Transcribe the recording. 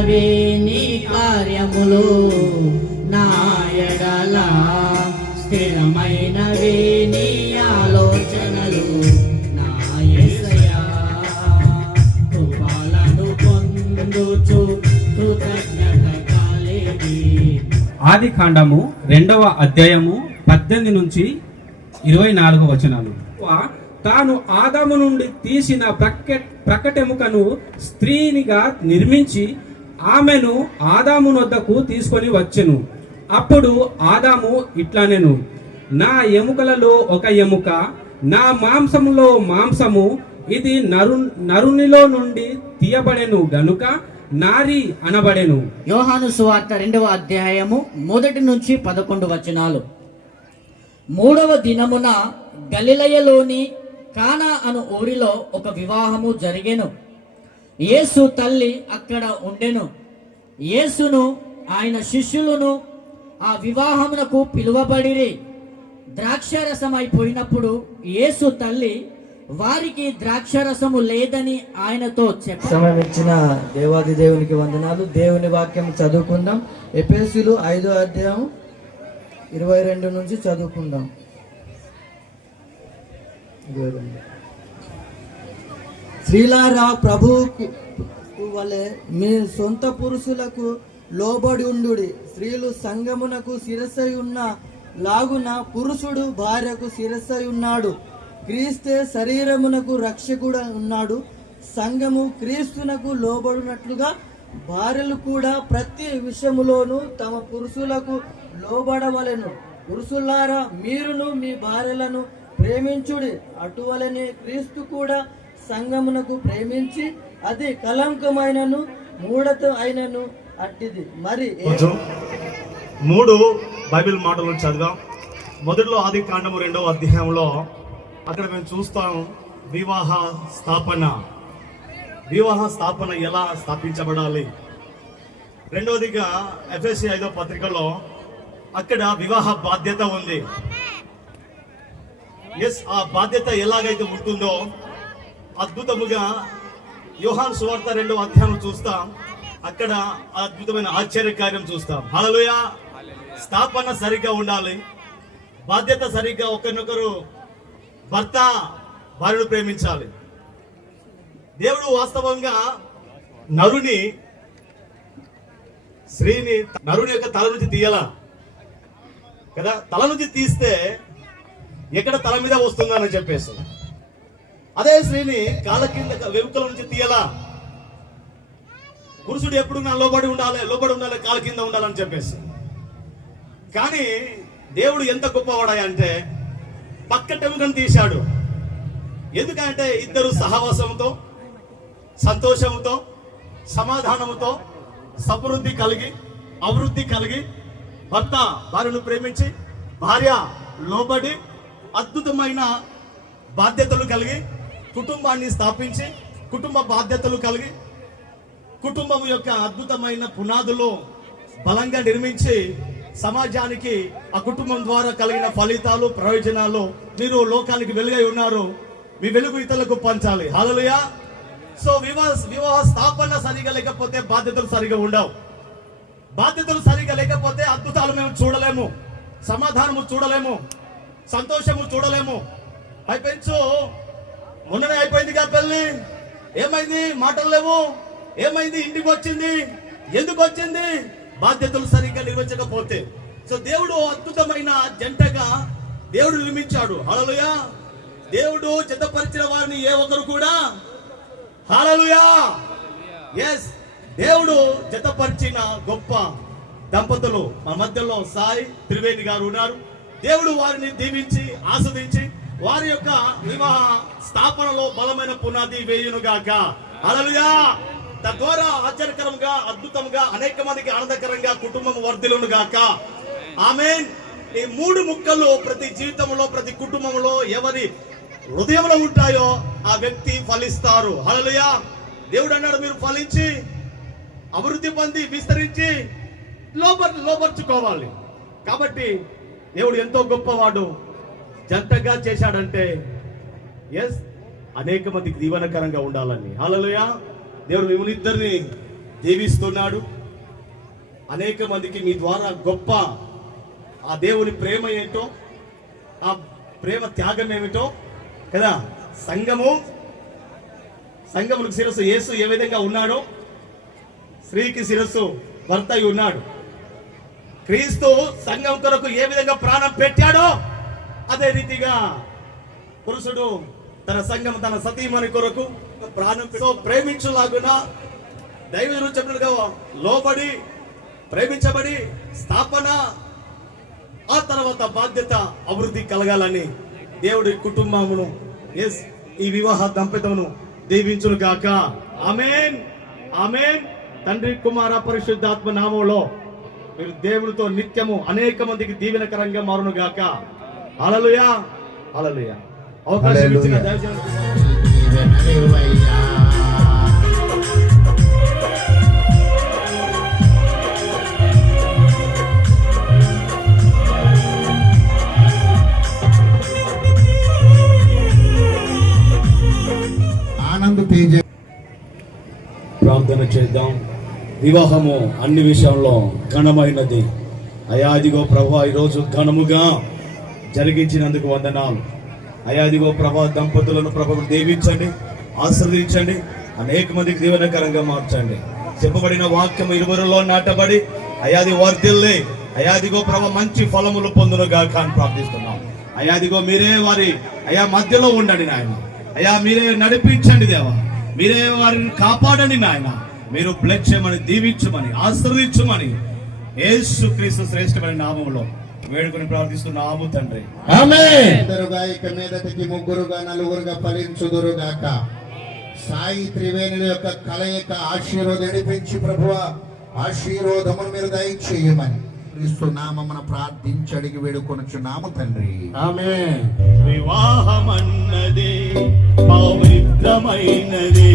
స్థిరమైనవి నీ కార్యములు, నా ఎడల స్థిరమైనవి నీ ఆలోచనలు, నా యేసయ్యా కృపలను పొందుచు కృతజ్ఞత కలిగి. ఆదికాండము 2వ అధ్యాయము 18 నుంచి 24 వచనాలు. తాను ఆదాము నుండి తీసిన ప్రకటెముకను స్త్రీనిగా నిర్మించి ఆమెను ఆదాము వద్దకు తీసుకొని వచ్చెను. అప్పుడు ఆదాము ఇట్లనెను, నా ఎముకలలో ఒక ఎముక, నా మాంసములో మాంసము, ఇది నరునిలో నుండి తీయబడెను గనుక నారి అనబడెను. యోహాను సువార్త 2వ అధ్యాయము 1 నుంచి 11 వచనాలు. 3వ దినమున గలిలయలోని కానా అను ఊరిలో ఒక వివాహము జరిగెను. యేసు తల్లి అక్కడ ఉండెను. యేసును ఆయన శిష్యులను ఆ వివాహమునకు పిలువబడిరి. ద్రాక్షరసమైపోయినప్పుడు యేసు తల్లి వారికి ద్రాక్షరసము లేదని ఆయనతో చెప్పారు. సమయం ఇచ్చిన దేవాది దేవునికి వందనాలు. దేవుని వాక్యం చదువుకుందాం. ఎఫెసీయులు 5వ అధ్యాయం 22 నుంచి చదువుకుందాం. 22. స్త్రీలారా ప్రభువుకు వలె మీ సొంత పురుషులకు లోబడి ఉండుడి. స్త్రీలు సంగమునకు శిరస్సై ఉన్న లాగున పురుషుడు భార్యకు శిరస్సై ఉన్నాడు. క్రీస్తే శరీరమునకు రక్షకుడు ఉన్నాడు. సంఘము క్రీస్తునకు లోబడినట్లుగా భార్యలు కూడా ప్రతి విషయములోనూ తమ పురుషులకు లోబడవలెను. పురుషులారా మీరును మీ భార్యలను ప్రేమించుడి. అటువలనే క్రీస్తు కూడా సంఘమునకు ప్రేమించి అది కలంకమైనను మూఢత అయినను అట్టిది. మరి 3 బైబిల్ మాటలు చదివాం. మొదట్లో ఆదికాండము 2వ అధ్యాయంలో అక్కడ మేము చూస్తాం వివాహ స్థాపన ఎలా స్థాపించబడాలి. రెండవదిగా ఎఫెసీ 5వ పత్రికలో అక్కడ వివాహ బాధ్యత ఉంది. ఆ బాధ్యత ఎలాగైతే ఉంటుందో అద్భుతముగా యోహాను సువార్త 2వ అధ్యాయం చూస్తాం. అక్కడ అద్భుతమైన ఆశ్చర్యకార్యం చూస్తాం. హల్లెలూయా. స్థాపన సరిగ్గా ఉండాలి, బాధ్యత సరిగ్గా, ఒకరినొకరు భర్త భార్యను ప్రేమించాలి. దేవుడు వాస్తవంగా నరుని యొక్క తల నుంచి తీయాలా కదా. తల నుంచి తీస్తే ఎక్కడ తల మీద వస్తుందని చెప్పేసి, అదే స్త్రీని కాళ్ళ కింద వెముకల నుంచి తీయాలా. పురుషుడు ఎప్పుడు నా లోబడి ఉండాలి, కాళ్ళ కింద ఉండాలని చెప్పేసి. కానీ దేవుడు ఎంత గొప్పవాడాయి అంటే పక్కటెముకను తీశాడు. ఎందుకంటే ఇద్దరు సహవాసంతో, సంతోషంతో, సమాధానంతో, సమృద్ధి కలిగి, అభివృద్ధి కలిగి, భర్త భార్యను ప్రేమించి, భార్య లోబడి, అద్భుతమైన బాధ్యతలు కలిగి, కుటుంబాన్ని స్థాపించి, కుటుంబ బాధ్యతలు కలిగి, కుటుంబం యొక్క అద్భుతమైన పునాదులు బలంగా నిర్మించి సమాజానికి ఆ కుటుంబం ద్వారా కలిగిన ఫలితాలు, ప్రయోజనాలు, మీరు లోకానికి వెలుగై ఉన్నారు, మీ వెలుగు ఇతరులకు పంచాలి. హల్లెలూయా. సో వివాహ స్థాపన సరిగా లేకపోతే బాధ్యతలు సరిగా ఉండవు. బాధ్యతలు సరిగా లేకపోతే అద్భుతాలు మేము చూడలేము, సమాధానము చూడలేము, సంతోషము చూడలేము. అయిపోయించు, మొన్ననే అయిపోయిందిగా పెళ్ళి, ఏమైంది? మాటలు లేవు. ఏమైంది? ఇంటికి వచ్చింది. ఎందుకు వచ్చింది? బాధ్యతలు సరిగ్గా నిర్వహించకపోతే. సో దేవుడు అద్భుతమైన జంటగా దేవుడు నిర్మించాడు. హల్లెలూయా. దేవుడు జతపరిచిన వారిని ఏ ఒక్కరు కూడా, హల్లెలూయా, ఎస్, దేవుడు జతపరిచిన గొప్ప దంపతులు మన మధ్యలో సాయి త్రివేణి గారు ఉన్నారు. దేవుడు వారిని దీవించి ఆస్వాదించి వారి యొక్క వివాహ స్థాపనలో బలమైన పునాది వేయునుగాక. హల్లెలూయా. తద్వారా ఆశ్చర్యకరంగా, అద్భుతంగా, అనేక మందికి ఆనందకరంగా కుటుంబం వర్ధిల్లును గాక. ఆమేన్. ఈ 3 ముక్కలు ప్రతి జీవితంలో, ప్రతి కుటుంబంలో ఎవరి హృదయంలో ఉంటాయో ఆ వ్యక్తి ఫలిస్తారు. హల్లెలూయా. దేవుడు అన్నాడు, మీరు ఫలించి అభివృద్ధి పొంది విస్తరించి లోపర్చుకోవాలి. కాబట్టి దేవుడు ఎంతో గొప్పవాడు. జంటగా చేశాడంటే ఎస్, అనేక మందికి దీవెనకరంగా ఉండాలని. హల్లెలూయా. దేవుడు మిమ్మల్ని ఇద్దరిని దీవిస్తున్నాడు. అనేక మందికి మీ ద్వారా గొప్ప ఆ దేవుని ప్రేమ ఏంటో, ఆ ప్రేమ త్యాగం ఏమిటో కదా. సంఘములకు శిరస్సు యేసు ఏ విధంగా ఉన్నాడో, స్త్రీకి శిరస్సు భర్త అయి ఉన్నాడు. క్రీస్తు సంఘం కొరకు ఏ విధంగా ప్రాణం పెట్టాడో అదే రీతిగా పురుషుడు తన సంఘం, తన సతీమణి కొరకు ప్రాణం ప్రేమించులాగున దైవజనుడు చెప్పినట్టుగా లోబడి, ప్రేమించబడి, స్థాపన, ఆ తర్వాత బాధ్యత, అభివృద్ధి కలగాలని దేవుడి కుటుంబమును, ఈ వివాహ దంపతులను దీవించును గాక. ఆమేన్, ఆమేన్. తండ్రి, కుమార, పరిశుద్ధాత్మ నామములో మీరు దేవునితో నిత్యము అనేక మందికి దీవెనకరంగా మారును గాక. హల్లెలూయా, హల్లెలూయా. అవకాశం ఇచ్చిన దైవజనులకు ప్రార్థన చేద్దాం. వివాహము అన్ని విషయంలో ఘనమైనది. అయాదిగో ప్రభా, ఈరోజు ఘనముగా జరిగించినందుకు వందనాలు. అయాదిగో ప్రభా, దంపతులను ప్రభువు దీవించండి, ఆశీర్వదించండి, అనేక మందికి దీవెనకరంగా మార్చండి. చెప్పబడిన వాక్యము ఇరువురిలో నాటబడి అయాది వర్ధిల్లి, అయాదిగో ప్రభా మంచి ఫలములు పొందునుగా అని ప్రార్థిస్తున్నాం. అయాదిగో మీరే వారి మధ్యలో ఉండండి నాయన. అయా మీరే నడిపించండి దేవా, మీరే వారిని కాపాడండి నాయన. మీరు బ్లెస్ చేయమని, దీవించమని, ఆశీర్వదించమని యేసుక్రీస్తు శ్రేష్టమైన నామములో వేడుకొని ప్రార్థిస్తున్నాము తండ్రి. ఆమేన్. ఇద్దరుగా ఇక మీదటికి ముగ్గురుగా నలుగురుగా ఫలించుదురుగాక. సాయి త్రివేణుల యొక్క కలయిక ఆశీర్వాదం నడిపించి ప్రభువా ఆశీర్వాదమును మీరు దయచేయమని క్రీస్తు నామమున ప్రార్థించి అడిగి వేడుకొనుచున్నాము తండ్రి. ఆమేన్. వివాహమన్నది పవిత్రమైనది.